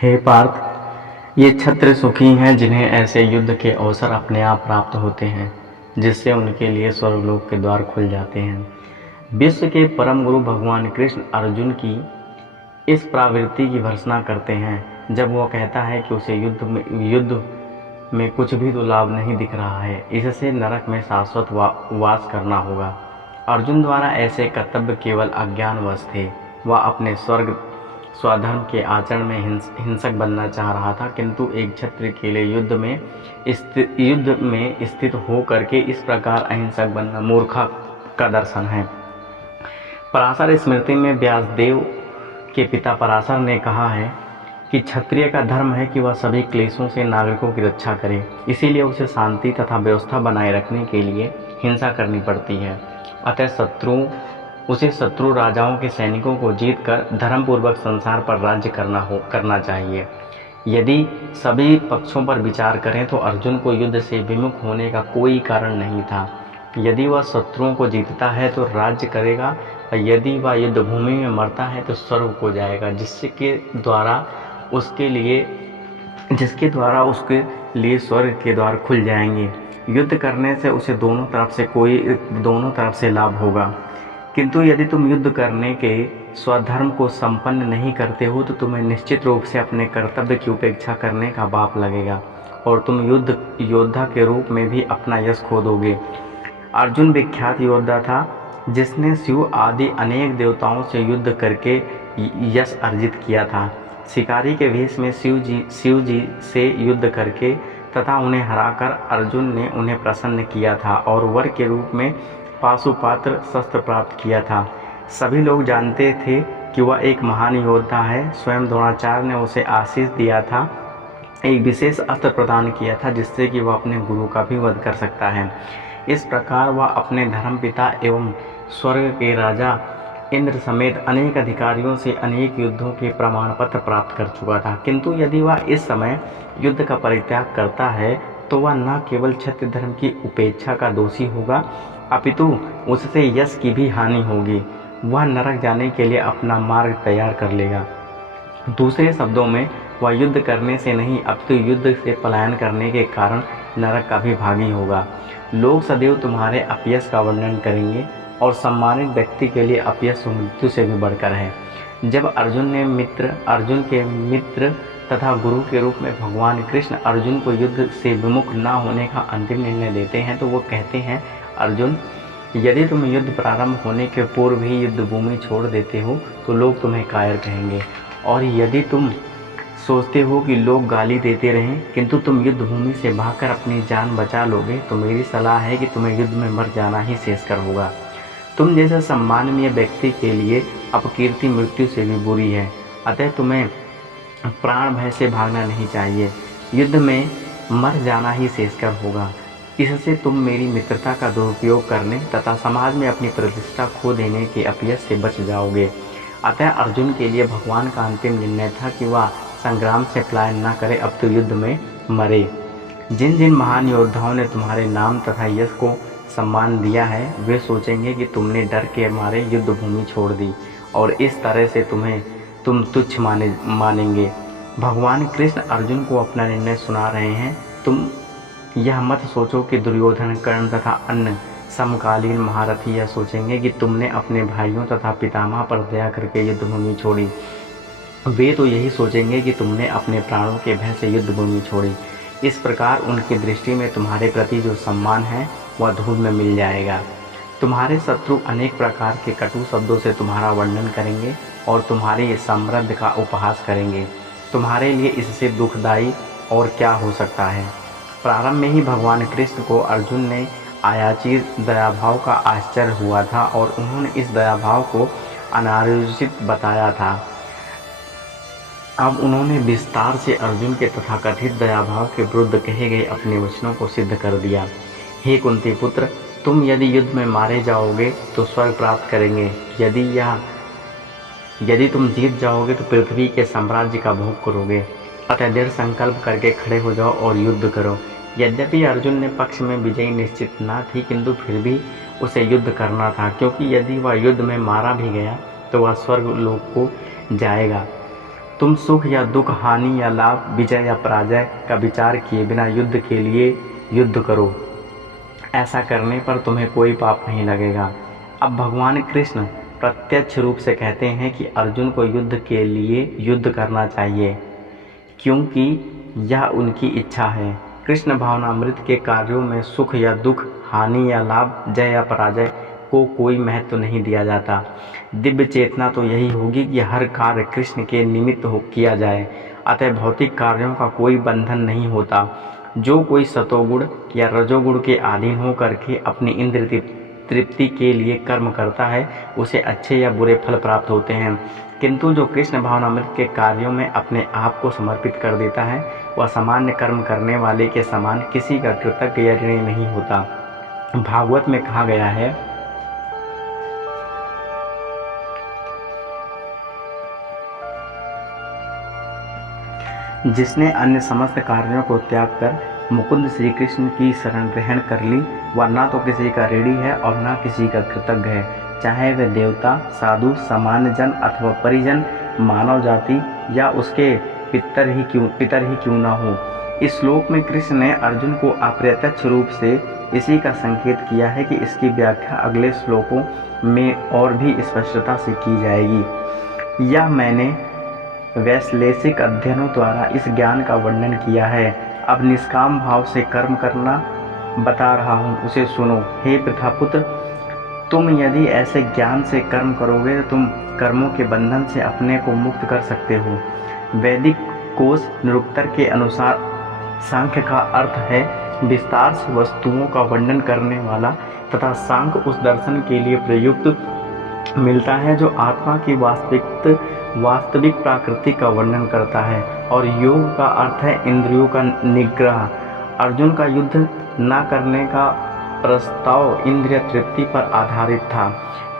हे पार्थ, ये क्षत्रिय सुखी हैं जिन्हें ऐसे युद्ध के अवसर अपने आप प्राप्त होते हैं, जिससे उनके लिए स्वर्गलोक के द्वार खुल जाते हैं। विश्व के परम गुरु भगवान कृष्ण अर्जुन की इस प्रवृत्ति की भर्त्सना करते हैं जब वह कहता है कि उसे युद्ध में कुछ भी तो लाभ नहीं दिख रहा है, इससे नरक में शाश्वत वास करना होगा। अर्जुन द्वारा ऐसे कर्तव्य केवल अज्ञानवश थे। वह अपने स्वधर्म के आचरण में हिंसक बनना चाह रहा था, किंतु एक क्षत्रिय के लिए युद्ध में स्थित हो करके इस प्रकार अहिंसक बनना मूर्खता का दर्शन है। पराशर स्मृति में व्यासदेव के पिता पराशर ने कहा है कि क्षत्रिय का धर्म है कि वह सभी क्लेशों से नागरिकों की रक्षा करे, इसीलिए उसे शांति तथा व्यवस्था बनाए रखने के लिए हिंसा करनी पड़ती है। अतः उसे शत्रु राजाओं के सैनिकों को जीतकर धर्मपूर्वक संसार पर राज्य करना चाहिए। यदि सभी पक्षों पर विचार करें तो अर्जुन को युद्ध से विमुख होने का कोई कारण नहीं था। यदि वह शत्रुओं को जीतता है तो राज्य करेगा, और यदि वह युद्ध भूमि में मरता है तो स्वर्ग को जाएगा, जिसके द्वारा उसके लिए स्वर्ग के द्वार खुल जाएंगे। युद्ध करने से उसे दोनों तरफ से लाभ होगा। किंतु यदि तुम युद्ध करने के स्वधर्म को संपन्न नहीं करते हो तो तुम्हें निश्चित रूप से अपने कर्तव्य की उपेक्षा करने का पाप लगेगा और तुम योद्धा के रूप में भी अपना यश खो दोगे। अर्जुन विख्यात योद्धा था, जिसने शिव आदि अनेक देवताओं से युद्ध करके यश अर्जित किया था। शिकारी के वेश में शिव जी से युद्ध करके तथा उन्हें हराकर अर्जुन ने उन्हें प्रसन्न किया था और वर के रूप में पाशुपात्र शस्त्र प्राप्त किया था। सभी लोग जानते थे कि वह एक महान योद्धा है। स्वयं द्रोणाचार्य ने उसे आशीष दिया था, एक विशेष अस्त्र प्रदान किया था जिससे कि वह अपने गुरु का भी वध कर सकता है। इस प्रकार वह अपने धर्मपिता एवं स्वर्ग के राजा इंद्र समेत अनेक अधिकारियों से अनेक युद्धों के प्रमाण पत्र प्राप्त कर चुका था। किंतु यदि वह इस समय युद्ध का परित्याग करता है तो वह न केवल क्षत्रिय धर्म की उपेक्षा का दोषी होगा, अपितु उससे यश की भी हानि होगी। वह नरक जाने के लिए अपना मार्ग तैयार कर लेगा। दूसरे शब्दों में वह युद्ध करने से नहीं अपितु युद्ध से पलायन करने के कारण नरक का भी भागी होगा। लोग सदैव तुम्हारे अपयश का वर्णन करेंगे और सम्मानित व्यक्ति के लिए अपयश मृत्यु से भी बढ़कर है। जब अर्जुन के मित्र तथा गुरु के रूप में भगवान कृष्ण अर्जुन को युद्ध से विमुख न होने का अंतिम निर्णय देते हैं तो वो कहते हैं, अर्जुन, यदि तुम युद्ध प्रारंभ होने के पूर्व ही युद्ध भूमि छोड़ देते हो तो लोग तुम्हें कायर कहेंगे, और यदि तुम सोचते हो कि लोग गाली देते रहें किंतु तुम युद्ध भूमि से भागकर अपनी जान बचा लोगे तो मेरी सलाह है कि तुम्हें युद्ध में मर जाना ही श्रेयस्कर होगा। तुम जैसे सम्माननीय व्यक्ति के लिए अपकीर्ति मृत्यु से भी बुरी है, अतः तुम्हें प्राण भय से भागना नहीं चाहिए। युद्ध में मर जाना ही श्रेयस्कर होगा। इससे तुम मेरी मित्रता का दुरुपयोग करने तथा समाज में अपनी प्रतिष्ठा खो देने के अपयश से बच जाओगे। अतः अर्जुन के लिए भगवान का अंतिम निर्णय था कि वह संग्राम से पलायन न करे, अब तो युद्ध में मरे। जिन जिन महान योद्धाओं ने तुम्हारे नाम तथा यश को सम्मान दिया है वे सोचेंगे कि तुमने डर के मारे युद्ध भूमि छोड़ दी और इस तरह से तुम तुच्छ मानेंगे। भगवान कृष्ण अर्जुन को अपना निर्णय सुना रहे हैं। तुम यह मत सोचो कि दुर्योधन, कर्ण तथा अन्य समकालीन महारथी यह सोचेंगे कि तुमने अपने भाइयों तथा पितामह पर दया करके युद्ध भूमि छोड़ी। वे तो यही सोचेंगे कि तुमने अपने प्राणों के भय से युद्ध भूमि छोड़ी। इस प्रकार उनकी दृष्टि में तुम्हारे प्रति जो सम्मान है वह धूल में मिल जाएगा। तुम्हारे शत्रु अनेक प्रकार के कटु शब्दों से तुम्हारा वर्णन करेंगे और तुम्हारी समृद्धि का उपहास करेंगे। तुम्हारे लिए इससे दुखदायी और क्या हो सकता है। प्रारंभ में ही भगवान कृष्ण को अर्जुन ने आयाचित दयाभाव का आश्चर्य हुआ था और उन्होंने इस दयाभाव को अनालोचित बताया था। अब उन्होंने विस्तार से अर्जुन के तथाकथित दयाभाव के विरुद्ध कहे गए अपने वचनों को सिद्ध कर दिया। हे कुंती पुत्र, तुम यदि युद्ध में मारे जाओगे तो स्वर्ग प्राप्त करेंगे। यदि तुम जीत जाओगे तो पृथ्वी के साम्राज्य का भोग करोगे। अतः दृढ़ संकल्प करके खड़े हो जाओ और युद्ध करो। यद्यपि अर्जुन ने पक्ष में विजयी निश्चित न थी, किंतु फिर भी उसे युद्ध करना था, क्योंकि यदि वह युद्ध में मारा भी गया तो वह स्वर्ग लोक को जाएगा। तुम सुख या दुख, हानि या लाभ, विजय या पराजय का विचार किए बिना युद्ध के लिए युद्ध करो। ऐसा करने पर तुम्हें कोई पाप नहीं लगेगा। अब भगवान कृष्ण प्रत्यक्ष रूप से कहते हैं कि अर्जुन को युद्ध के लिए युद्ध करना चाहिए, क्योंकि यह उनकी इच्छा है। कृष्ण भावनामृत के कार्यों में सुख या दुख, हानि या लाभ, जय या पराजय को कोई महत्व नहीं दिया जाता। दिव्य चेतना तो यही होगी कि हर कार्य कृष्ण के निमित्त किया जाए। अतः भौतिक कार्यों का कोई बंधन नहीं होता। जो कोई सतोगुण या रजोगुण के अधीन होकर के अपनी इंद्रिय तृप्ति के लिए कर्म करता है, उसे अच्छे या बुरे फल प्राप्त होते हैं। किंतु जो कृष्ण भावनामृत के कार्यों में अपने आप को समर्पित कर देता है, वह सामान्य कर्म करने वाले के समान किसी का कृतज्ञ या ऋणी नहीं होता। भागवत में कहा गया है, जिसने अन्य समस्त कार्यों को त्याग कर मुकुंद श्री कृष्ण की शरण ग्रहण कर ली, वह न तो किसी का ऋणी है और न किसी का कृतज्ञ है, चाहे वे देवता, साधु, सामान्य जन अथवा परिजन, मानव जाति या उसके पितर ही क्यों न हो। इस श्लोक में कृष्ण ने अर्जुन को अप्रत्यक्ष रूप से इसी का संकेत किया है कि इसकी व्याख्या अगले श्लोकों में और भी स्पष्टता से की जाएगी। यह मैंने वैश्लेषिक अध्ययनों द्वारा इस ज्ञान का वर्णन किया है। अब निष्काम भाव से कर्म करना बता रहा हूँ, उसे सुनो। हे प्रथापुत्र, तुम यदि ऐसे ज्ञान से कर्म करोगे तो तुम कर्मों के बंधन से अपने को मुक्त कर सकते हो। वैदिक कोश निरुक्तर के अनुसार सांख्य का अर्थ है विस्तार से वस्तुओं का वर्णन करने वाला, तथा सांख्य उस दर्शन के लिए प्रयुक्त मिलता है जो आत्मा की वास्तविक प्रकृति का वर्णन करता है। और योग का अर्थ है इंद्रियों का निग्रह। अर्जुन का युद्ध न करने का प्रस्ताव इंद्रिय तृप्ति पर आधारित था।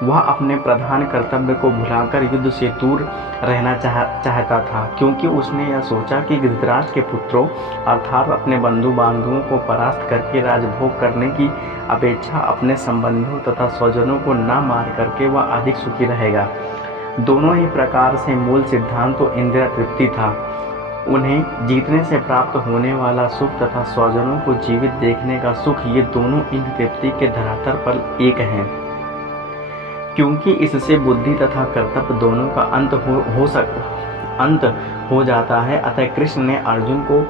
वह अपने प्रधान कर्तव्य को भुलाकर युद्ध से दूर रहना चाहता था, क्योंकि उसने यह सोचा कि धृतराष्ट्र के पुत्रों अर्थात अपने बंधु बांधवों को परास्त करके राजभोग करने की अपेक्षा अपने संबंधियों तथा स्वजनों को न मार करके वह अधिक सुखी रहेगा। दोनों ही प्रकार से मूल सिद्धांत तो इंद्रिय तृप्ति था। उन्हें जीतने से प्राप्त होने वाला सुख तथा स्वजनों को जीवित देखने का सुख, ये दोनों इंद्रिय तृप्ति के धरातल पर एक हैं, क्योंकि इससे बुद्धि तथा कर्तव्य दोनों का अंत हो जाता है। अतः कृष्ण ने अर्जुन को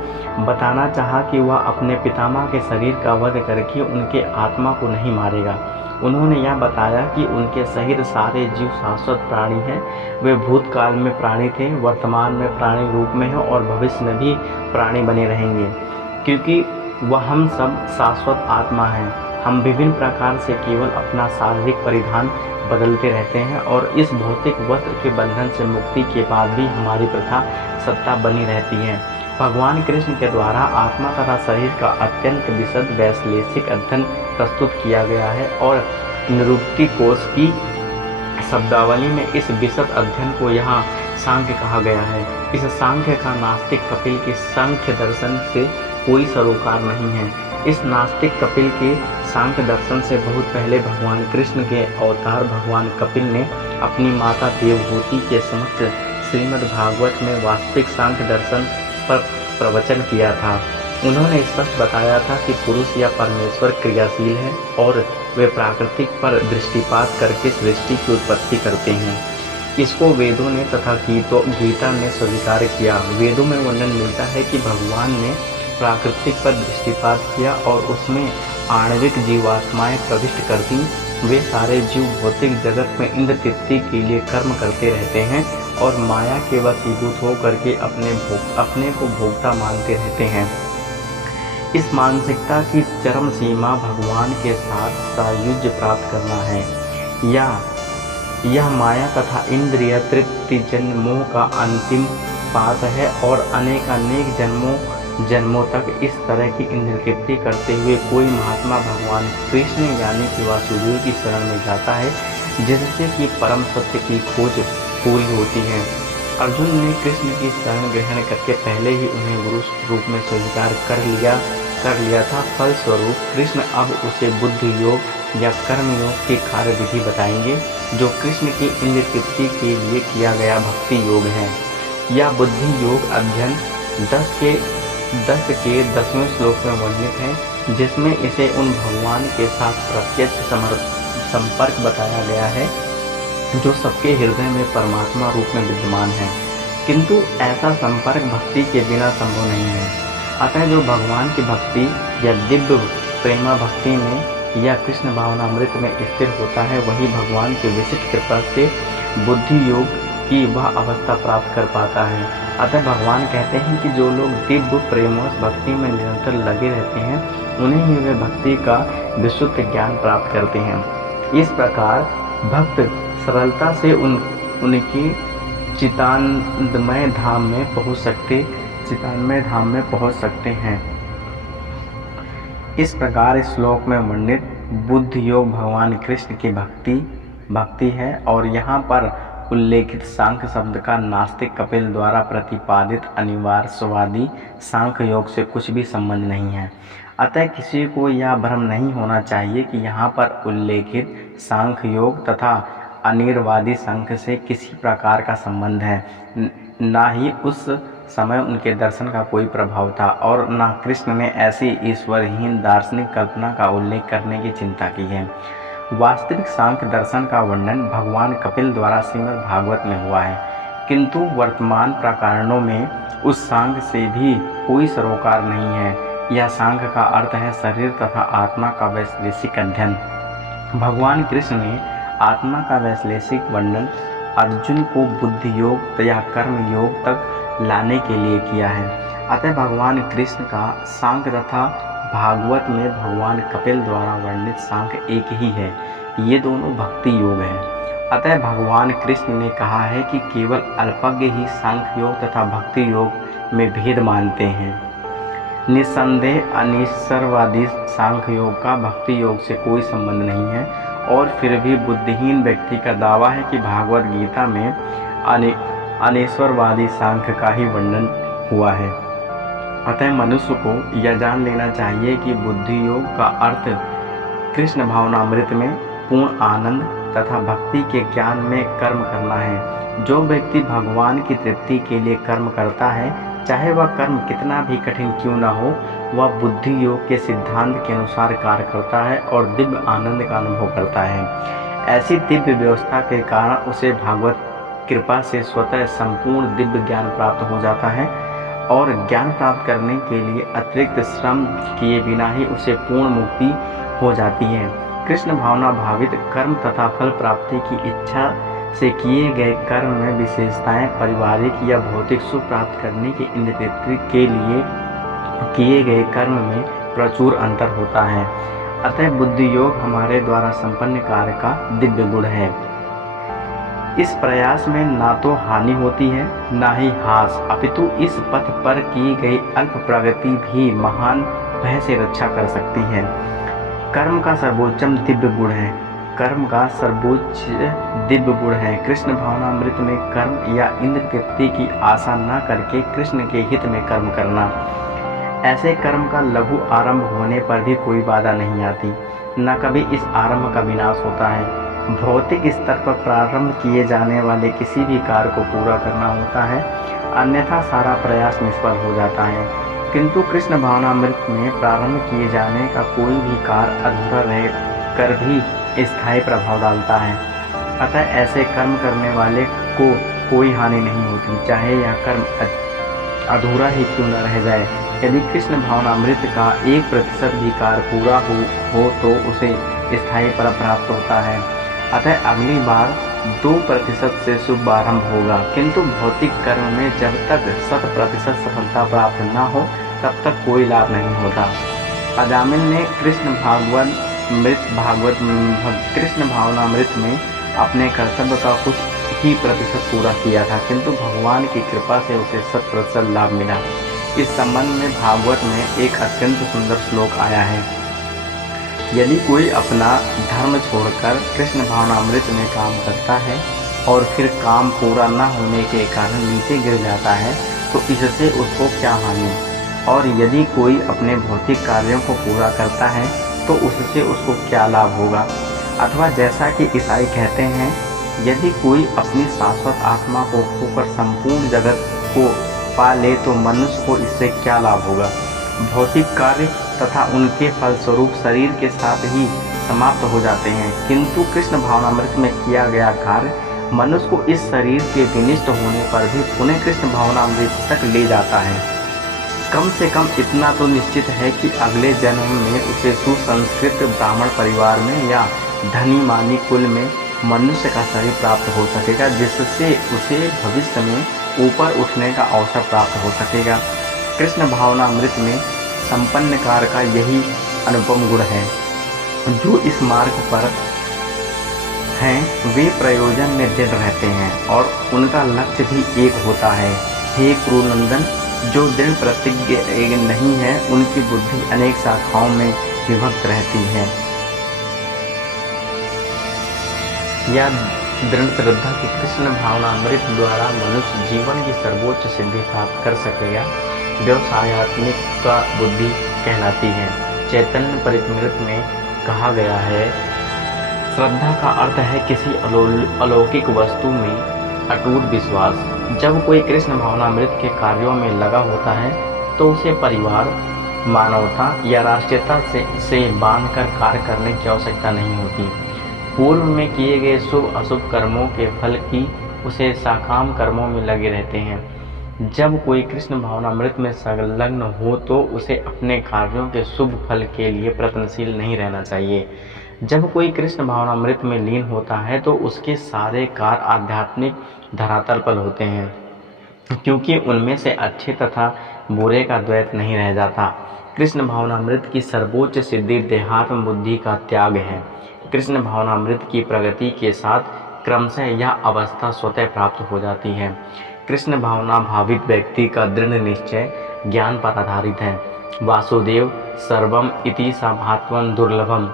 बताना चाहा कि वह अपने पितामह के शरीर का वध करके उनके आत्मा को नहीं मारेगा। उन्होंने यह बताया कि उनके सहित सारे जीव शाश्वत प्राणी हैं। वे भूतकाल में प्राणी थे, वर्तमान में प्राणी रूप में हैं और भविष्य में भी प्राणी बने रहेंगे, क्योंकि वह हम सब शाश्वत आत्मा हैं। हम विभिन्न प्रकार से केवल अपना शारीरिक परिधान बदलते रहते हैं और इस भौतिक वस्त्र के बंधन से मुक्ति के बाद भी हमारी प्रथा सत्ता बनी रहती है। भगवान कृष्ण के द्वारा आत्मा तथा शरीर का अत्यंत विशद वैश्लेषिक अध्ययन प्रस्तुत किया गया है और निरुक्ति कोश की शब्दावली में इस विशद अध्ययन को यहाँ सांख्य कहा गया है। इस सांख्य का नास्तिक कपिल के सांख्य दर्शन से कोई सरोकार नहीं है। इस नास्तिक कपिल के सांख्य दर्शन से बहुत पहले भगवान कृष्ण के अवतार भगवान कपिल ने अपनी माता देवहूति के समक्ष श्रीमद् भागवत में वास्तविक सांख्य दर्शन पर प्रवचन किया था। उन्होंने स्पष्ट बताया था कि पुरुष या परमेश्वर क्रियाशील है और वे प्राकृतिक पर दृष्टिपात करके सृष्टि की उत्पत्ति करते हैं। इसको वेदों ने तथा गीता ने स्वीकार किया। वेदों में वर्णन मिलता है कि भगवान ने प्राकृतिक पर दृष्टिपात किया और उसमें आणविक जीवात्माएं प्रविष्ट कर दी। वे सारे जीव भौतिक जगत में इंद्र तृप्ति के लिए कर्म करते रहते हैं और माया के वशीभूत होकर के अपने को भोक्ता मानते रहते हैं। इस मानसिकता की चरम सीमा भगवान के साथ सायुज्य प्राप्त करना है। यह माया तथा इंद्रिय तृप्ति जन्म मोह का अंतिम पास है और अनेकानेक जन्मों तक इस तरह की इंद्रिय तृप्ति करते हुए कोई महात्मा भगवान कृष्ण यानी कि वासुदेव की शरण में जाता है, जिससे कि परम सत्य की खोज पूरी होती है। अर्जुन ने कृष्ण की शरण ग्रहण करके पहले ही उन्हें गुरु रूप में स्वीकार कर लिया था। फलस्वरूप कृष्ण अब उसे बुद्धि योग या कर्म योग की कार्य विधि बताएंगे, जो कृष्ण की इंद्रिय तृप्ति के लिए किया गया भक्ति योग है। यह बुद्धि योग अध्ययन 10 के 10वें श्लोक में वर्णित है, जिसमें इसे उन भगवान के साथ प्रत्यक्ष संपर्क बताया गया है जो सबके हृदय में परमात्मा रूप में विद्यमान है, किंतु ऐसा संपर्क भक्ति के बिना संभव नहीं है। अतः जो भगवान की भक्ति या दिव्य प्रेमा भक्ति में या कृष्ण भावनामृत में स्थिर होता है, वही भगवान की विशिष्ट कृपा से बुद्धि योग की वह अवस्था प्राप्त कर पाता है। अतः भगवान कहते हैं कि जो लोग दिव्य प्रेमवश भक्ति में निरंतर लगे रहते हैं, उन्हें ही वे भक्ति का विशुद्ध ज्ञान प्राप्त करते हैं। इस प्रकार भक्त सरलता से उनकी चिदानंदमय धाम में पहुंच सकते हैं। इस प्रकार इस श्लोक में वर्णित बुद्ध योग भगवान कृष्ण की भक्ति है, और यहाँ पर उल्लेखित सांख्य शब्द का नास्तिक कपिल द्वारा प्रतिपादित अनिवार्यवादी सांख्य योग से कुछ भी संबंध नहीं है। अतः किसी को यह भ्रम नहीं होना चाहिए कि यहाँ पर उल्लेखित सांख्य योग तथा अनिर्वादी सांख्य से किसी प्रकार का संबंध है। ना ही उस समय उनके दर्शन का कोई प्रभाव था, और ना कृष्ण ने ऐसी ईश्वरहीन दार्शनिक कल्पना का उल्लेख करने की चिंता की है। वास्तविक सांख्य दर्शन का वर्णन भगवान कपिल द्वारा श्रीमद् भागवत में हुआ है, किंतु वर्तमान प्रकरणों में उस सांख्य से भी कोई सरोकार नहीं है। यह सांख्य का अर्थ है शरीर तथा आत्मा का वैश्लेषिक अध्ययन। भगवान कृष्ण ने आत्मा का वैश्लेषिक वर्णन अर्जुन को बुद्धि योग या कर्म योग तक लाने के लिए किया है। अतः भगवान कृष्ण का सांख्य तथा भागवत में भगवान कपिल द्वारा वर्णित सांख्य एक ही है। ये दोनों भक्ति योग हैं। अतः भगवान कृष्ण ने कहा है कि केवल अल्पज्ञ ही सांख्य योग तथा भक्ति योग में भेद मानते हैं। निस्संदेह अनिश्वरवादी सांख्य योग का भक्ति योग से कोई संबंध नहीं है, और फिर भी बुद्धिहीन व्यक्ति का दावा है कि भागवत गीता में अनिश्वरवादी सांख्य का ही वर्णन हुआ है। अतः मनुष्य को यह जान लेना चाहिए कि बुद्धि योग का अर्थ कृष्ण भावनामृत में पूर्ण आनंद तथा भक्ति के ज्ञान में कर्म करना है। जो व्यक्ति भगवान की तृप्ति के लिए कर्म करता है, चाहे वह कर्म कितना भी कठिन क्यों न हो, वह बुद्धि योग के सिद्धांत के अनुसार कार्य करता है और दिव्य आनंद का अनुभव करता है। ऐसी दिव्य व्यवस्था के कारण उसे भागवत कृपा से स्वतः संपूर्ण दिव्य ज्ञान प्राप्त हो जाता है, और ज्ञान प्राप्त करने के लिए अतिरिक्त श्रम किए बिना ही उसे पूर्ण मुक्ति हो जाती है। कृष्ण भावना भावित कर्म तथा फल प्राप्ति की इच्छा से किए गए कर्म में विशेषताएं पारिवारिक या भौतिक सुख प्राप्त करने के इंद्रिय के लिए किए गए कर्म में प्रचुर अंतर होता है। अतः बुद्धि योग हमारे द्वारा संपन्न कार्य का दिव्य गुण है। इस प्रयास में ना तो हानि होती है ना ही हास, अपितु इस पथ पर की गई अल्प प्रगति भी महान भय से रक्षा कर सकती है। कर्म का सर्वोच्चम दिव्य गुण है। कर्म का सर्वोच्च दिव्य गुण है। कृष्ण भावनामृत में कर्म या इंद्र तृप्ति की आशा न करके कृष्ण के हित में कर्म करना। ऐसे कर्म का लघु आरंभ होने पर भी कोई बाधा नहीं आती, न कभी इस आरंभ का विनाश होता है। भौतिक स्तर पर प्रारंभ किए जाने वाले किसी भी कार्य को पूरा करना होता है, अन्यथा सारा प्रयास निष्फल हो जाता है। किंतु कृष्ण भावनामृत में प्रारंभ किए जाने का कोई भी कार्य अधूरा रह कर भी स्थायी प्रभाव डालता है। अतः ऐसे कर्म करने वाले को कोई हानि नहीं होती, चाहे यह कर्म अधूरा ही क्यों न रह जाए। यदि कृष्ण भावनामृत का 1% भी कार्य पूरा हो तो उसे स्थायी फल प्राप्त होता है। अतः अगली बार 2% से शुभ आरंभ होगा, किंतु भौतिक कर्म में जब तक 100% सफलता प्राप्त न हो तब तक कोई लाभ नहीं होता। अजामिल ने कृष्ण भावनामृत में अपने कर्तव्य का कुछ ही प्रतिशत पूरा किया था, किंतु भगवान की कृपा से उसे 100% लाभ मिला। इस संबंध में भागवत में एक अत्यंत सुंदर श्लोक आया है। यदि कोई अपना धर्म छोड़कर कृष्ण भावनामृत में काम करता है और फिर काम पूरा न होने के कारण नीचे गिर जाता है, तो इससे उसको क्या हानि। और यदि कोई अपने भौतिक कार्यों को पूरा करता है तो उससे उसको क्या लाभ होगा। अथवा जैसा कि ईसाई कहते हैं, यदि कोई अपनी शाश्वत आत्मा को खोकर संपूर्ण जगत को पा ले तो मनुष्य को इससे क्या लाभ होगा। भौतिक कार्य तथा उनके फलस्वरूप शरीर के साथ ही समाप्त हो जाते हैं, किंतु कृष्ण भावनामृत में किया गया कार्य मनुष्य को इस शरीर के विनिष्ट होने पर भी पुनः कृष्ण भावनामृत तक ले जाता है। कम से कम इतना तो निश्चित है कि अगले जन्म में उसे सुसंस्कृत ब्राह्मण परिवार में या धनी मानी कुल में मनुष्य का शरीर प्राप्त हो सकेगा, जिससे उसे भविष्य में ऊपर उठने का अवसर प्राप्त हो सकेगा। कृष्ण भावनामृत में संपन्न कार का यही अनुपम गुण है। जो इस मार्ग पर हैं वे प्रयोजन में दृढ़ रहते हैं और उनका लक्ष्य भी एक होता है। हे कुरुनंदन, जो दृढ़ प्रतिज्ञ नहीं है उनकी बुद्धि अनेक शाखाओं में विभक्त रहती है। यह दृढ़ श्रद्धा कि कृष्ण भावनामृत द्वारा मनुष्य जीवन की सर्वोच्च सिद्धि प्राप्त कर सकेगा व्यवसायत्मिक बुद्धि कहलाती है। चैतन्य परिस्मृत में कहा गया है, श्रद्धा का अर्थ है किसी अलौकिक वस्तु में अटूट विश्वास। जब कोई कृष्ण भावनामृत के कार्यों में लगा होता है तो उसे परिवार, मानवता या राष्ट्रीयता से बांधकर कार्य करने की आवश्यकता नहीं होती। पूर्व में किए गए शुभ अशुभ कर्मों के फल की उसे साकाम कर्मों में लगे रहते हैं। जब कोई कृष्ण भावनामृत में संलग्न हो तो उसे अपने कार्यों के शुभ फल के लिए प्रयत्नशील नहीं रहना चाहिए। जब कोई कृष्ण भावनामृत में लीन होता है तो उसके सारे कार्य आध्यात्मिक धरातल पर होते हैं, क्योंकि उनमें से अच्छे तथा बुरे का द्वैत नहीं रह जाता। कृष्ण भावनामृत की सर्वोच्च सिद्धि देहात्म बुद्धि का त्याग है। कृष्ण भावनामृत की प्रगति के साथ क्रमशः यह अवस्था स्वतः प्राप्त हो जाती है। कृष्ण भावना भावित व्यक्ति का दृढ़ निश्चय ज्ञान पर आधारित है। वासुदेव सर्वम इति सा भात्वं दुर्लभम।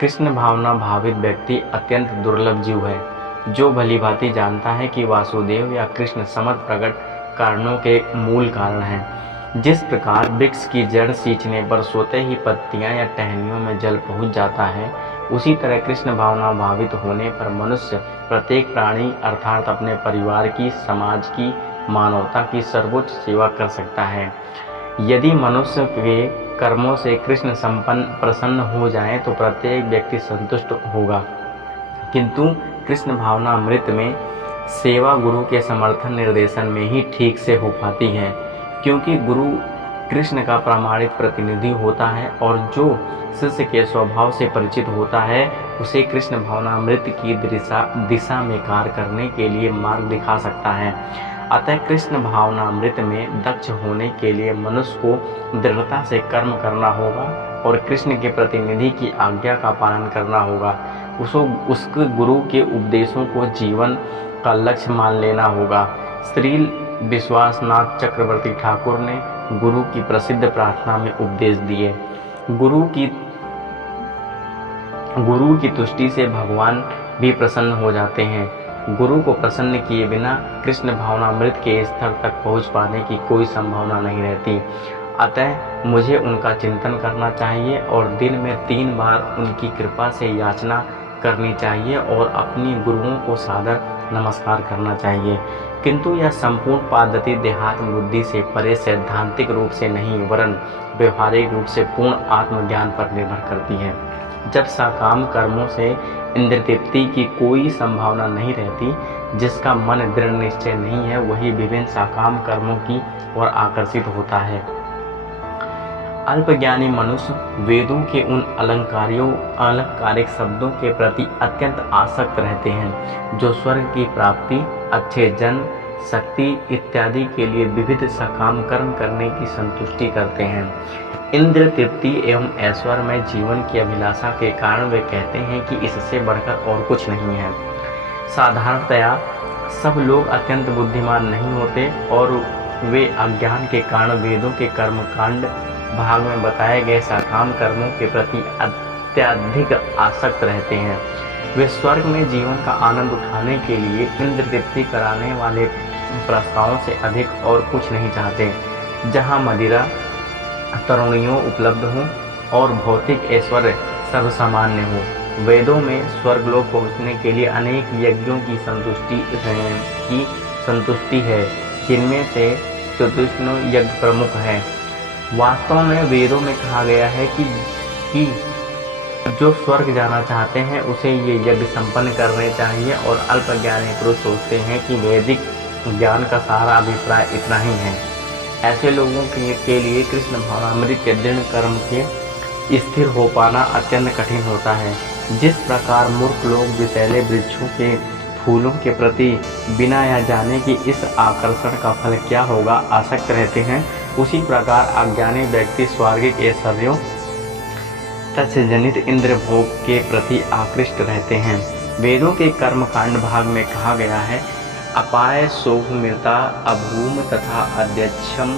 कृष्ण भावना भावित व्यक्ति अत्यंत दुर्लभ जीव है, जो भली भांति जानता है कि वासुदेव या कृष्ण समस्त प्रकट कारणों के मूल कारण हैं। जिस प्रकार वृक्ष की जड़ सींचने पर स्वतः ही पत्तियां या टहनियों में जल पहुंच जाता है, उसी तरह कृष्ण भावना भावित होने पर मनुष्य प्रत्येक प्राणी अर्थात अपने परिवार की, समाज की, मानवता की सर्वोच्च सेवा कर सकता है। यदि मनुष्य के कर्मों से कृष्ण प्रसन्न हो जाए तो प्रत्येक व्यक्ति संतुष्ट होगा, किंतु कृष्ण भावनामृत में सेवा गुरु के समर्थन निर्देशन में ही ठीक से हो पाती है, क्योंकि गुरु कृष्ण का प्रमाणित प्रतिनिधि होता है और जो शिष्य के स्वभाव से परिचित होता है उसे कृष्ण भावनामृत की दिशा में कार्य करने के लिए मार्ग दिखा सकता है। अतः कृष्ण भावनामृत में दक्ष होने के लिए मनुष्य को दृढ़ता से कर्म करना होगा और कृष्ण के प्रतिनिधि की आज्ञा का पालन करना होगा। उसके गुरु के उपदेशों को जीवन का लक्ष्य मान लेना होगा। श्री विश्वासनाथ चक्रवर्ती ठाकुर ने गुरु की प्रसिद्ध प्रार्थना में उपदेश दिए। गुरु की तुष्टि से भगवान भी प्रसन्न हो जाते हैं। गुरु को प्रसन्न किए बिना कृष्ण भावनामृत के स्तर तक पहुंच पाने की कोई संभावना नहीं रहती। अतः मुझे उनका चिंतन करना चाहिए और दिन में 3 बार उनकी कृपा से याचना करनी चाहिए और अपनी गुरुओं को सादर नमस्कार करना चाहिए। किंतु यह संपूर्ण पद्धति देहात्म बुद्धि से परे सैद्धांतिक रूप से नहीं वरन व्यवहारिक रूप से पूर्ण आत्मज्ञान पर निर्भर करती है। जब सकाम कर्मों से इंद्र तृप्ति की कोई संभावना नहीं रहती, जिसका मन दृढ़ निश्चय नहीं है, वही विभिन्न सकाम कर्मों की ओर आकर्षित होता है। अल्पज्ञानी मनुष्य वेदों के उन अलंकारिक शब्दों के प्रति अत्यंत आसक्त रहते हैं जो स्वर्ग की प्राप्ति, अच्छे जन्म, शक्ति इत्यादि के लिए विविध सकाम कर्म करने की संतुष्टि करते हैं। इंद्र तृप्ति एवं ऐश्वर्यमय जीवन की अभिलाषा के कारण वे कहते हैं कि इससे बढ़कर और कुछ नहीं है। साधारणतया सब लोग अत्यंत बुद्धिमान नहीं होते और वे अज्ञान के कारण वेदों के कर्मकांड भाग में बताए गए सकाम कर्मों के प्रति अत्यधिक आसक्त रहते हैं। वे स्वर्ग में जीवन का आनंद उठाने के लिए इंद्र तृप्ति कराने वाले प्रस्तावों से अधिक और कुछ नहीं चाहते। जहाँ मदिरा तरुणियों उपलब्ध हों और भौतिक ऐश्वर्य सर्वसामान्य हो। वेदों में स्वर्गलोक पहुँचने के लिए अनेक यज्ञों की संतुष्टि है। जिनमें से चतुष्ण यज्ञ प्रमुख है। वास्तव में वेदों में कहा गया है कि जो स्वर्ग जाना चाहते हैं उसे ये यज्ञ संपन्न करने चाहिए, और अल्पज्ञानी पुरुष सोचते हैं कि वैदिक ज्ञान का सारा अभिप्राय इतना ही है। ऐसे लोगों के लिए कृष्ण भावनामृत के दृढ़ कर्म के स्थिर हो पाना अत्यंत कठिन होता है। जिस प्रकार मूर्ख लोग विषैले वृक्षों के फूलों के प्रति बिना यह जाने कि इस आकर्षण का फल क्या होगा आसक्त रहते हैं, उसी प्रकार अज्ञानी व्यक्ति स्वर्गिक ऐश्वर्यों तथा जनित इंद्र भोग के प्रति आकृष्ट रहते हैं। वेदों के कर्मकांड भाग में कहा गया है, अपाय शोभमृता अभूम तथा अध्यक्षम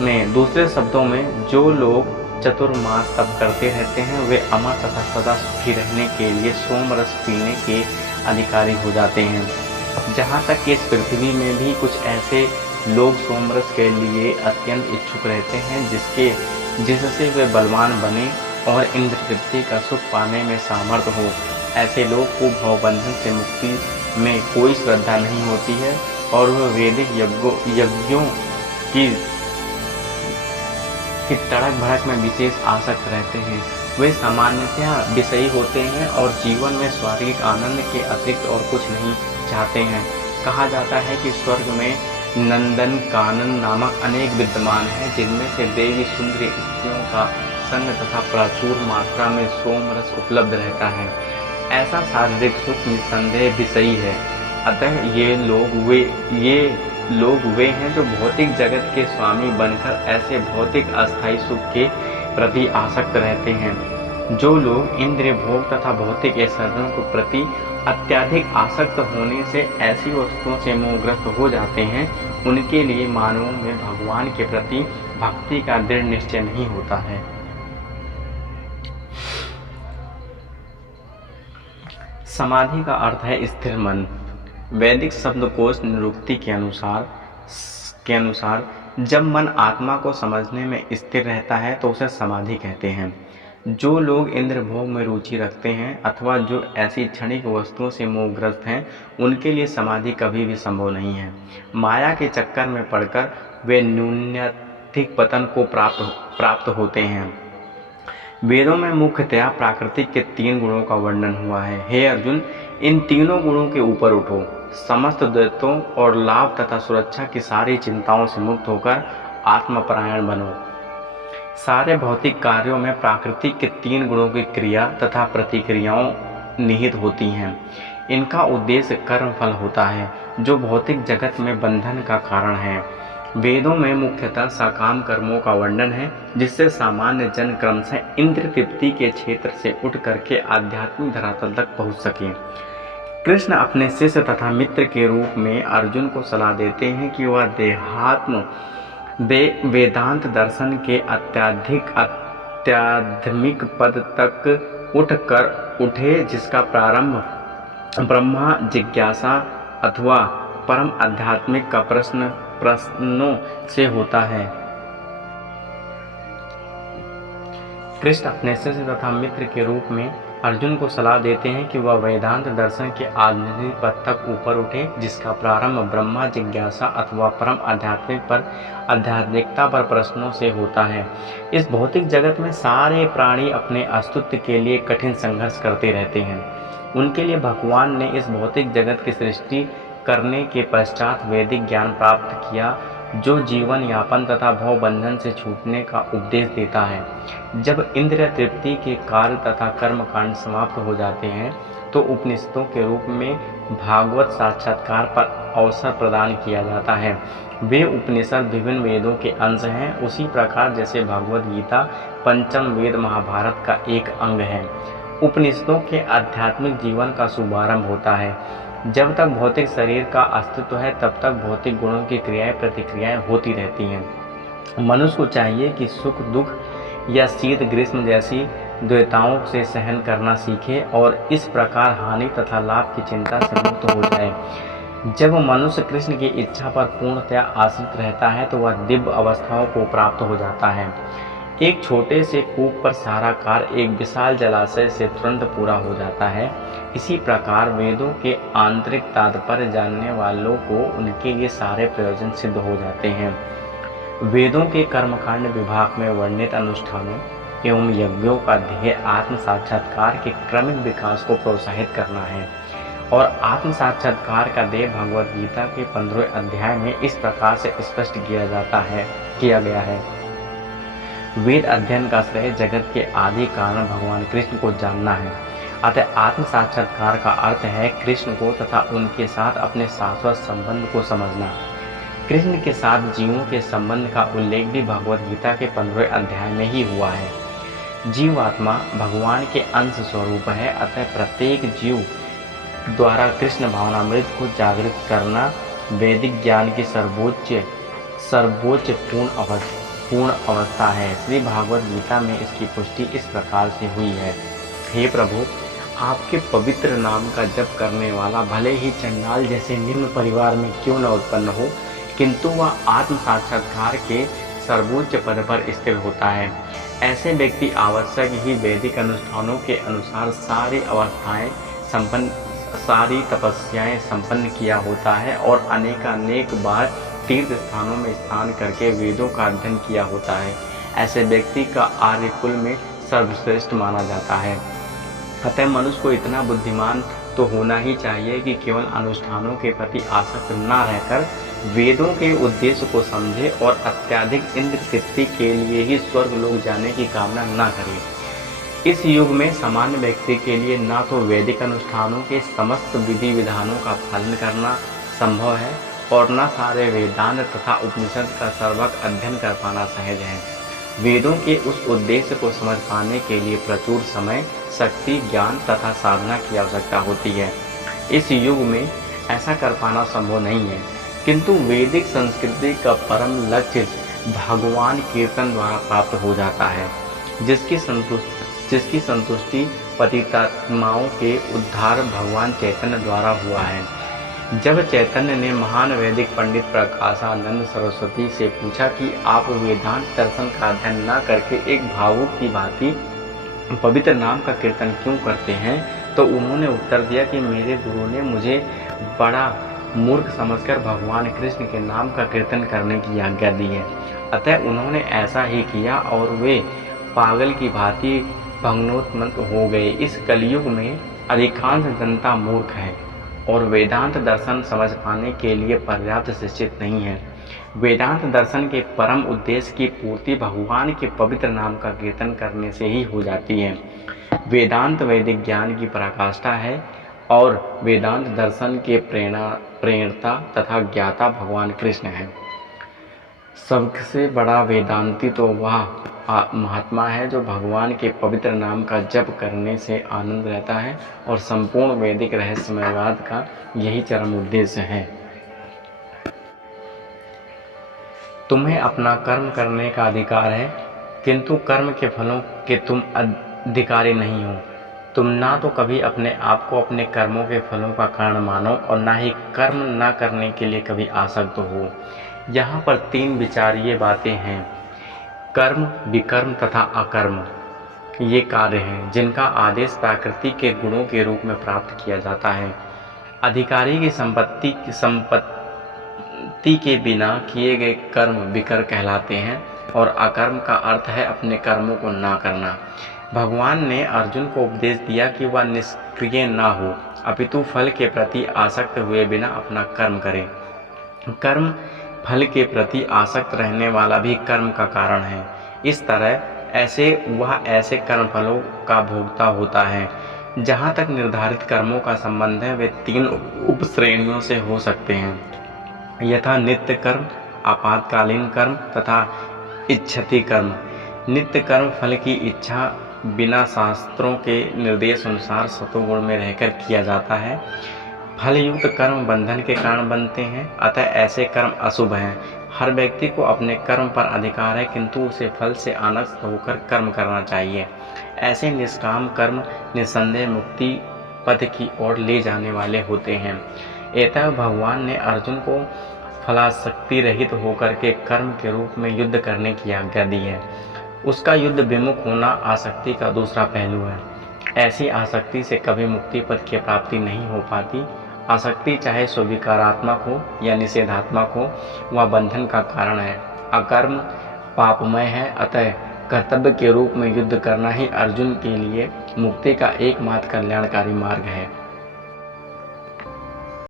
में। दूसरे शब्दों में, जो लोग चतुर्मास तप करते रहते हैं वे अमर तथा सदा सुखी रहने के लिए सोमरस पीने के अधिकारी हो जाते हैं। जहाँ तक कि इस पृथ्वी में भी कुछ ऐसे लोग सोमरस के लिए अत्यंत इच्छुक रहते हैं जिससे वे बलवान बने और इंद्र तृप्ति का सुख पाने में सामर्थ हो। ऐसे लोग को भवबंधन से मुक्ति में कोई श्रद्धा नहीं होती है और वह वैदिक यज्ञों की तड़क भड़क में विशेष आसक्त रहते हैं। वे सामान्यतः विषयी होते हैं और जीवन में शारीरिक आनंद के अतिरिक्त और कुछ नहीं चाहते हैं। कहा जाता है कि स्वर्ग में नंदन कानन नामक अनेक विद्यमान हैं, जिनमें से देवी सुंदरी स्त्रियों का संग तथा प्रचुर मात्रा में सोमरस उपलब्ध रहता है। ऐसा शारीरिक सुख निस्संदेह विषयी है। अतः ये लोग वे हैं जो भौतिक जगत के स्वामी बनकर ऐसे भौतिक अस्थायी सुख के प्रति आसक्त रहते हैं। जो लोग इंद्रिय भोग तथा भौतिक ऐश्वर्यों के प्रति अत्यधिक आसक्त होने से ऐसी वस्तुओं से मोहग्रस्त हो जाते हैं, उनके लिए मानवों में भगवान के प्रति भक्ति का दृढ़ निश्चय नहीं होता है। समाधि का अर्थ है स्थिर मन। वैदिक शब्दकोश निरुक्ति के अनुसार जब मन आत्मा को समझने में स्थिर रहता है तो उसे समाधि कहते हैं। जो लोग इंद्र भोग में रुचि रखते हैं अथवा जो ऐसी क्षणिक वस्तुओं से मोहग्रस्त हैं, उनके लिए समाधि कभी भी संभव नहीं है। माया के चक्कर में पड़कर वे न्यूनाधिक पतन को प्राप्त होते हैं। वेदों में मुख्यतया प्राकृतिक के 3 गुणों का वर्णन हुआ है। हे अर्जुन, इन तीनों गुणों के ऊपर उठो, समस्त दैत्यों और लाभ तथा सुरक्षा की सारी चिंताओं से मुक्त होकर आत्मपरायण बनो। सारे भौतिक कार्यों में प्राकृतिक के 3 गुणों की क्रिया तथा प्रतिक्रियाओं निहित होती हैं। इनका उद्देश्य कर्म फल होता है, जो भौतिक जगत में बंधन का कारण है। वेदों में मुख्यतः सकाम कर्मों का वर्णन है, जिससे सामान्य जन क्रमशः इंद्र तृप्ति के क्षेत्र से उठ करके आध्यात्मिक धरातल तक पहुँच सके। कृष्ण अपने शिष्य तथा मित्र के रूप में अर्जुन को सलाह देते हैं कि वह वेदांत दर्शन के आध्यात्मिक पद तक उठे, जिसका प्रारंभ ब्रह्मा जिज्ञासा अथवा परम आध्यात्मिक का प्रश्नों से होता है। कृष्ण अपने शिष्य तथा मित्र के रूप में अर्जुन को सलाह देते हैं कि वह वेदांत दर्शन के आध्यात्मिक पद तक ऊपर उठे, जिसका प्रारंभ ब्रह्मा जिज्ञासा अथवा परम आध्यात्मिकता पर प्रश्नों से होता है। इस भौतिक जगत में सारे प्राणी अपने अस्तित्व के लिए कठिन संघर्ष करते रहते हैं। उनके लिए भगवान ने इस भौतिक जगत की सृष्टि करने के पश्चात वैदिक ज्ञान प्राप्त किया, जो जीवन यापन तथा भव बंधन से छूटने का उपदेश देता है। जब इंद्रिय तृप्ति के कार्य तथा कर्म कांड समाप्त हो जाते हैं तो उपनिषदों के रूप में भागवत साक्षात्कार पर अवसर प्रदान किया जाता है। वे उपनिषद विभिन्न वेदों के अंश हैं, उसी प्रकार जैसे भगवद गीता पंचम वेद महाभारत का एक अंग है। उपनिषदों के आध्यात्मिक जीवन का शुभारंभ होता है। जब तक भौतिक शरीर का अस्तित्व है तब तक भौतिक गुणों की क्रियाएं प्रतिक्रियाएं होती रहती हैं। मनुष्य को चाहिए कि सुख दुख या शीत ग्रीष्म जैसी द्वैताओं से सहन करना सीखे और इस प्रकार हानि तथा लाभ की चिंता से मुक्त हो जाए। जब मनुष्य कृष्ण की इच्छा पर पूर्णतया आश्रित रहता है तो वह दिव्य अवस्थाओं को प्राप्त हो जाता है। एक छोटे से कूप पर सारा कार्य एक विशाल जलाशय से तुरंत पूरा हो जाता है। इसी प्रकार वेदों के आंतरिक तात्पर्य जानने वालों को उनके ये सारे प्रयोजन सिद्ध हो जाते हैं। वेदों के कर्मकांड विभाग में वर्णित अनुष्ठानों एवं यज्ञों का ध्येय आत्म साक्षात्कार के क्रमिक विकास को प्रोत्साहित करना है और आत्म साक्षात्कार का ध्येय भगवद गीता के 15वें अध्याय में इस प्रकार से स्पष्ट किया गया है। वेद अध्ययन का श्रेय जगत के आदि कारण भगवान कृष्ण को जानना है। अतः आत्म साक्षात्कार का अर्थ है कृष्ण को तथा उनके साथ अपने शाश्वत संबंध को समझना। कृष्ण के साथ जीवों के संबंध का उल्लेख भी भगवद गीता के 15वें अध्याय में ही हुआ है। जीवात्मा भगवान के अंश स्वरूप है, अतः प्रत्येक जीव द्वारा कृष्ण भावनामृत को जागृत करना वैदिक ज्ञान की सर्वोच्च पूर्ण अवस्था है। श्री भागवत गीता में इसकी पुष्टि इस प्रकार से हुई है। हे प्रभु, आपके पवित्र नाम का जप करने वाला भले ही चंडाल जैसे निम्न परिवार में क्यों न उत्पन्न हो, किंतु वह आत्म साक्षात्कार के सर्वोच्च पद पर स्थिर होता है। ऐसे व्यक्ति आवश्यक ही वैदिक अनुष्ठानों के अनुसार सारी तपस्याएं संपन्न किया होता है और अनेकानेक बार तीर्थ स्थानों में स्नान करके वेदों का अध्ययन किया होता है। ऐसे व्यक्ति का आर्य कुल में सर्वश्रेष्ठ माना जाता है। अतः मनुष्य को इतना बुद्धिमान तो होना ही चाहिए कि केवल अनुष्ठानों के प्रति आसक्त न रहकर वेदों के उद्देश्य को समझे और अत्यधिक इंद्र तृप्ति के लिए ही स्वर्ग लोक जाने की कामना न करे। इस युग में सामान्य व्यक्ति के लिए न तो वैदिक अनुष्ठानों के समस्त विधि विधानों का पालन करना संभव है और न सारे वेदांत तथा उपनिषद का सर्वक अध्ययन कर पाना सहज है। वेदों के उस उद्देश्य को समझ पाने के लिए प्रचुर समय, शक्ति, ज्ञान तथा साधना की आवश्यकता होती है। इस युग में ऐसा कर पाना संभव नहीं है, किंतु वैदिक संस्कृति का परम लक्ष्य भगवान कीर्तन द्वारा प्राप्त हो जाता है, जिसकी संतुष्टि पतितात्माओं के उद्धार भगवान चैतन्य द्वारा हुआ है। जब चैतन्य ने महान वैदिक पंडित प्रकाशानंद सरस्वती से पूछा कि आप वेदांत दर्शन का अध्ययन न करके एक भावुक की भांति पवित्र नाम का कीर्तन क्यों करते हैं, तो उन्होंने उत्तर दिया कि मेरे गुरु ने मुझे बड़ा मूर्ख समझकर भगवान कृष्ण के नाम का कीर्तन करने की आज्ञा दी है। अतः उन्होंने ऐसा ही किया और वे पागल की भांति भग्नोन्मत्त हो गए। इस कलयुग में अधिकांश जनता मूर्ख है और वेदांत दर्शन समझ पाने के लिए पर्याप्त शिक्षित नहीं है। वेदांत दर्शन के परम उद्देश्य की पूर्ति भगवान के पवित्र नाम का कीर्तन करने से ही हो जाती है। वेदांत वैदिक ज्ञान की पराकाष्ठा है और वेदांत दर्शन के प्रेरणा तथा ज्ञाता भगवान कृष्ण है। सबसे बड़ा वेदांती तो वह महात्मा है जो भगवान के पवित्र नाम का जप करने से आनंद रहता है और संपूर्ण वैदिक रहस्यमयवाद का यही चरम उद्देश्य है। तुम्हें अपना कर्म करने का अधिकार है, किंतु कर्म के फलों के तुम अधिकारी नहीं हो। तुम ना तो कभी अपने आप को अपने कर्मों के फलों का कारण मानो और ना ही कर्म ना करने के लिए कभी आसक्त हो। यहाँ पर 3 विचारीय बातें हैं। कर्म, विकर्म तथा अकर्म ये कार्य हैं जिनका आदेश प्रकृति के गुणों के रूप में प्राप्त किया जाता है। अधिकारी की संपत्ति के बिना किए गए कर्म विकर कहलाते हैं और अकर्म का अर्थ है अपने कर्मों को ना करना। भगवान ने अर्जुन को उपदेश दिया कि वह निष्क्रिय ना हो, अपितु फल के प्रति आसक्त हुए बिना अपना कर्म करे। कर्म फल के प्रति आसक्त रहने वाला भी कर्म का कारण है। इस तरह ऐसे कर्म फलों का भोक्ता होता है। जहाँ तक निर्धारित कर्मों का संबंध है, वे 3 उपश्रेणियों से हो सकते हैं, यथा नित्य कर्म, आपातकालीन कर्म तथा इच्छति कर्म। नित्य कर्म फल की इच्छा बिना शास्त्रों के निर्देश अनुसार सतोगुण में रहकर किया जाता है। फलयुक्त कर्म बंधन के कारण बनते हैं, अतः ऐसे कर्म अशुभ हैं। हर व्यक्ति को अपने कर्म पर अधिकार है, किंतु उसे फल से आसक्त होकर कर्म करना चाहिए। ऐसे निष्काम कर्म निस्संदेह मुक्ति पद की ओर ले जाने वाले होते हैं। अतः भगवान ने अर्जुन को फलासक्ति रहित होकर के कर्म के रूप में युद्ध करने की आज्ञा दी है। उसका युद्ध विमुख होना आसक्ति का दूसरा पहलू है। ऐसी आसक्ति से कभी मुक्ति पद की प्राप्ति नहीं हो पाती। आसक्ति चाहे स्वीकारात्मक हो या निषेधात्मक हो, वह बंधन का कारण है। अकर्म पापमय है, अतः कर्तव्य के रूप में युद्ध करना ही अर्जुन के लिए मुक्ति का एकमात्र कल्याणकारी मार्ग है।